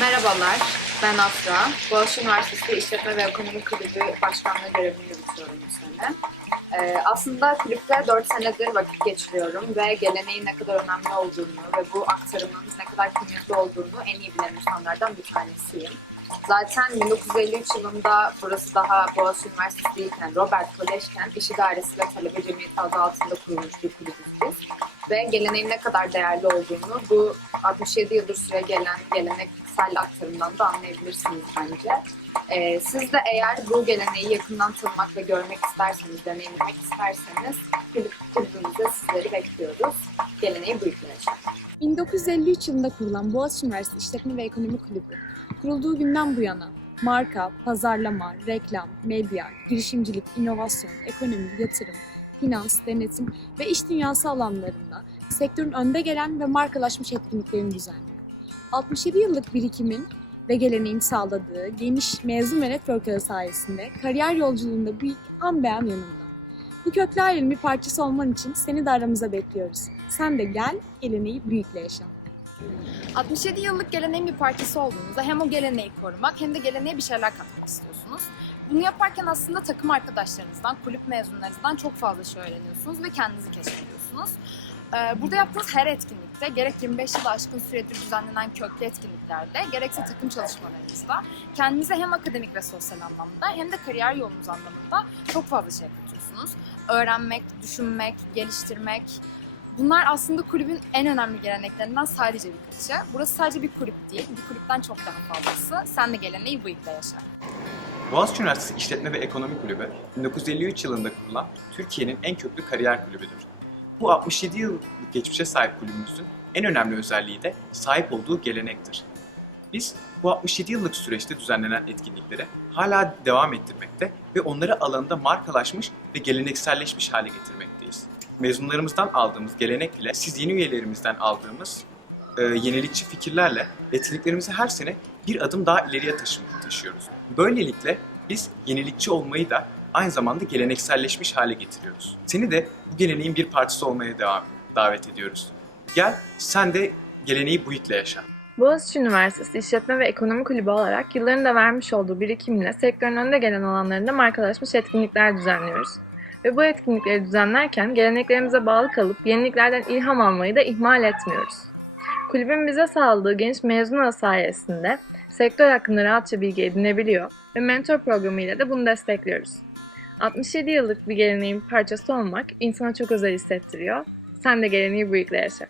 Merhabalar, ben Afra. Boğaziçi Üniversitesi İşletme ve Ekonomi Kulübü Başkanlığı görevini yürütüyorum bu sene. Ee, aslında kulüpte 4 senedir vakit geçiriyorum ve geleneğin ne kadar önemli olduğunu ve bu aktarımın ne kadar kıymetli olduğunu en iyi bilen insanlardan bir tanesiyim. Zaten 1953 yılında burası daha Boğaziçi Üniversitesi değilken, Robert Kolej'ken İş İdaresi ve Talebe Cemiyeti adı altında kurulmuş bir kulübüz biz. Ve geleneğin ne kadar değerli olduğunu bu 67 yıldır süre gelen geleneksel aktarımdan da anlayabilirsiniz bence. Ee, siz de eğer bu geleneği yakından tanımak ve görmek isterseniz, deneyimlemek isterseniz kulüp, kulübümüzde sizleri bekliyoruz. Geleneği yaşar. 1953 yılında kurulan Boğaziçi Üniversitesi İşletme ve Ekonomi Kulübü, kurulduğu günden bu yana marka, pazarlama, reklam, medya, girişimcilik, inovasyon, ekonomi, yatırım, finans, denetim ve iş dünyası alanlarında sektörün önde gelen ve markalaşmış etkinliklerini düzenliyor. 67 yıllık birikimin ve geleneğin sağladığı geniş mezun ve network ağı sayesinde kariyer yolculuğunda büyük an beyan yanında. Bu köklü ailenin bir parçası olman için seni de aramıza bekliyoruz. Sen de gel, geleneği büyükle yaşa. 67 yıllık geleneğin bir parçası olduğunuzda hem o geleneği korumak hem de geleneğe bir şeyler katmak istiyorsunuz. Bunu yaparken aslında takım arkadaşlarınızdan, kulüp mezunlarınızdan çok fazla şey öğreniyorsunuz ve kendinizi keşfediyorsunuz. Ee, Burada yaptığınız her etkinlikte gerek 25 yılı aşkın süredir düzenlenen köklü etkinliklerde gerekse takım çalışmalarınızda kendinize hem akademik ve sosyal anlamda hem de kariyer yolunuz anlamında çok fazla şey katıyorsunuz. Öğrenmek, düşünmek, geliştirmek, Bunlar aslında kulübün en önemli geleneklerinden sadece birkaçı. Burası sadece bir kulüp değil, bir kulüpten çok daha fazlası. Sen de geleneği bu iple yaşa. Boğaziçi Üniversitesi İşletme ve Ekonomi Kulübü 1953 yılında kurulan Türkiye'nin en köklü kariyer kulübüdür. Bu 67 yıllık geçmişe sahip kulübümüzün en önemli özelliği de sahip olduğu gelenektir. Biz bu 67 yıllık süreçte düzenlenen etkinlikleri hala devam ettirmekte ve onları alanında markalaşmış ve gelenekselleşmiş hale getirmekteyiz. Mezunlarımızdan aldığımız gelenek ile siz yeni üyelerimizden aldığımız e, yenilikçi fikirlerle etkinliklerimizi her sene bir adım daha ileriye taşı- taşıyoruz. Böylelikle biz yenilikçi olmayı da aynı zamanda gelenekselleşmiş hale getiriyoruz. Seni de bu geleneğin bir parçası olmaya devam davet ediyoruz. Gel sen de geleneği bu iple yaşa. Boğaziçi Üniversitesi İşletme ve Ekonomi Kulübü olarak yılların da vermiş olduğu birikimle sektörün önde gelen alanlarında markalaşmış etkinlikler düzenliyoruz. Ve bu etkinlikleri düzenlerken geleneklerimize bağlı kalıp yeniliklerden ilham almayı da ihmal etmiyoruz. Kulübün bize sağladığı genç mezun sayesinde sektör hakkında rahatça bilgi edinebiliyor ve mentor programı ile de bunu destekliyoruz. 67 yıllık bir geleneğin parçası olmak insana çok özel hissettiriyor. Sen de geleneği bu yaşa.